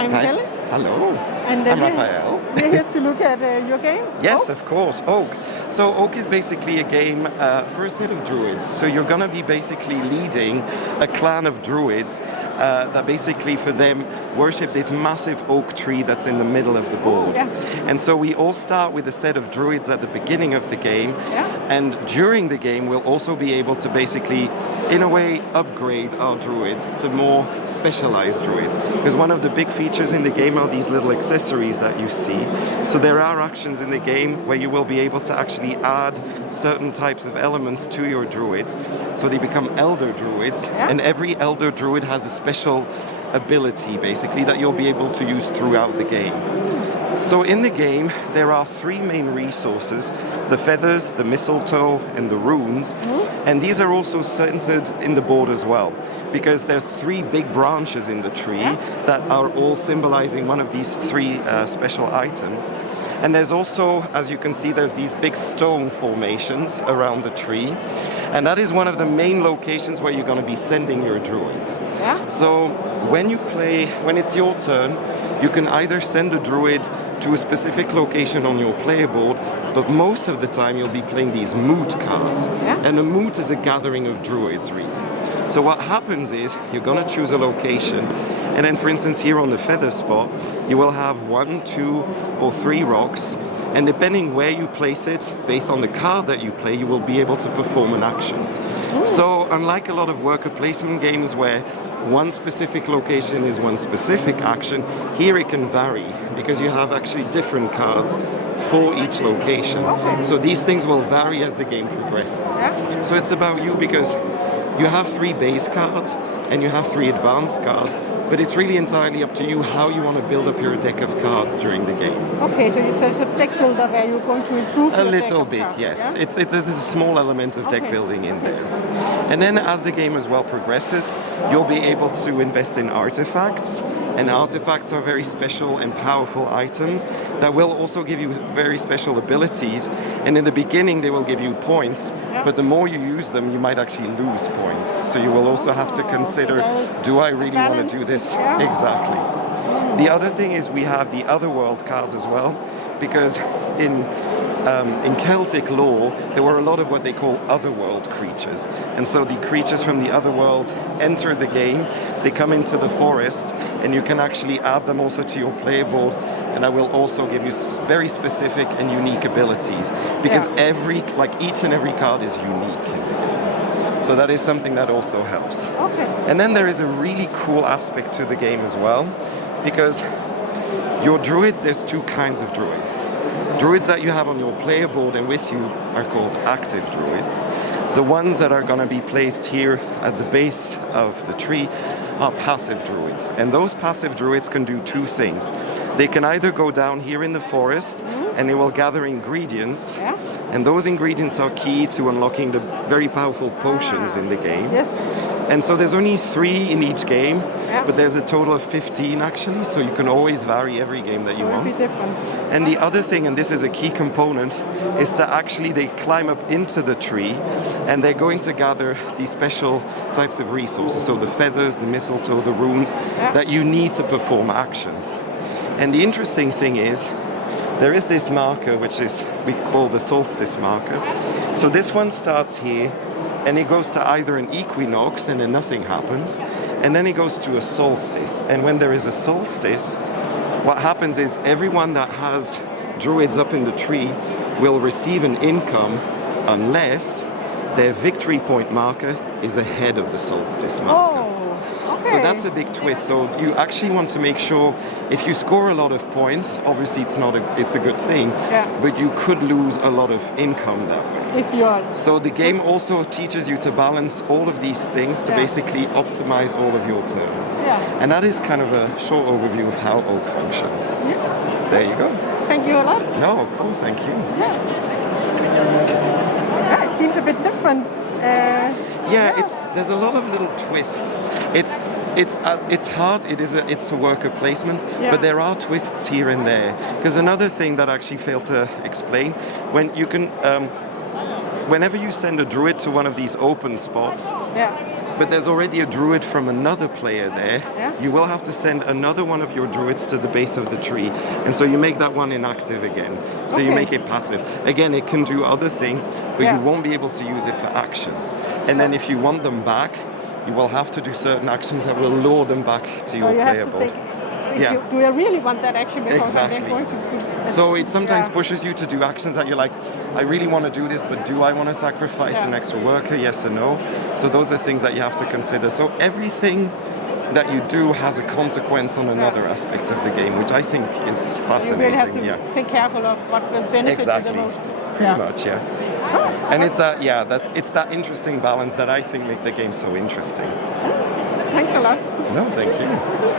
I'm Hi. Helen. Hello. And I'm Raphael. We're here to look at your game. Yes, Oak. of course, Oak. So Oak is basically a game for a set of druids. So you're going to be basically leading a clan of druids that basically for them worship this massive oak tree that's in the middle of the board. Yeah. And so we all start with a set of druids at the beginning of the game. Yeah. And during the game we'll also be able to basically, in a way, upgrade our druids to more specialized druids. Because one of the big features in the game are these little accessories that you see. So there are actions in the game where you will be able to actually add certain types of elements to your druids. So they become elder druids, and every elder druid has a special ability basically that you'll be able to use throughout the game. So in the game there are three main resources: the feathers, the mistletoe, and the runes. And these are also centered in the board as well, because there's three big branches in the tree that are all symbolizing one of these three special items. And there's also, as you can see, there's these big stone formations around the tree. And that is one of the main locations where you're going to be sending your druids. So when it's your turn, you can either send a druid to a specific location on your player board, but most of the time you'll be playing these moot cards. And a moot is a gathering of druids, really. So what happens is you're going to choose a location, and then for instance here on the feather spot you will have 1, 2, or 3 rocks, and depending where you place it, based on the card that you play, you will be able to perform an action. So unlike a lot of worker placement games where one specific location is one specific action, here it can vary because you have actually different cards for each location. So these things will vary as the game progresses. So it's about you, because you have 3 base cards and you have 3 advanced cards, but it's really entirely up to you how you want to build up your deck of cards during the game. Okay, so it's a deck builder where you're going to improve a your deck little of bit, cards, yes. yeah? It's a small element of deck building in there. And then as the game as well progresses, you'll be able to invest in artifacts. And artifacts are very special and powerful items that will also give you very special abilities. And in the beginning they will give you points, but the more you use them, you might actually lose points. So you will also have to consider, do I really want to do this? Exactly. The other thing is we have the otherworld cards as well, because in Celtic lore, there were a lot of what they call otherworld creatures. And so the creatures from the otherworld enter the game, they come into the forest, and you can actually add them also to your player board, and that will also give you very specific and unique abilities, because each and every card is unique in the game. So that is something that also helps. And then there is a really cool aspect to the game as well, because your druids, there's 2 kinds of druids. Druids that you have on your player board and with you are called active druids. The ones that are going to be placed here at the base of the tree are passive druids. And those passive druids can do 2 things. They can either go down here in the forest and they will gather ingredients. And those ingredients are key to unlocking the very powerful potions in the game. And so there's only 3 in each game, but there's a total of 15 actually, so you can always vary every game that you want. It'll be different. And the other thing, and this is a key component, is to actually they climb up into the tree and they're going to gather these special types of resources, so the feathers, the mistletoe, the runes, that you need to perform actions. And the interesting thing is, there is this marker which we call the Solstice marker. So this one starts here, and it goes to either an equinox and then nothing happens, and then it goes to a solstice. And when there is a solstice, what happens is everyone that has druids up in the tree will receive an income unless their victory point marker is ahead of the solstice marker. So that's a big twist. So you actually want to make sure if you score a lot of points, obviously it's a good thing, but you could lose a lot of income that way. If you are. So the game also teaches you to balance all of these things to basically optimize all of your turns. And that is kind of a short overview of how Oak functions. There you go. Thank you a lot. No, cool, thank you. It seems a bit different. There's a lot of little twists. It's hard. It's a worker placement, but there are twists here and there. Because another thing that I actually failed to explain, when you can, whenever you send a druid to one of these open spots, but there's already a druid from another player there, Yeah. you will have to send another one of your druids to the base of the tree. And so you make that one inactive again. So you Okay. make it passive. Again, it can do other things, but Yeah. you won't be able to use it for actions. And then if you want them back, you will have to do certain actions that will lure them back to So your you player have to board. think, if Yeah. do I really want that action? Because Exactly. I'm then going to... So it sometimes Yeah. pushes you to do actions that you're like, I really want to do this, but do I want to sacrifice Yeah. an extra worker? Yes or no? So those are things that you have to consider. So everything that you do has a consequence on another aspect of the game, which I think is You fascinating. really have to Yeah. think careful of what will benefit you Exactly. the most. Pretty much, yeah. And it's it's that interesting balance that I think make the game so interesting. Thanks a lot. No, thank you.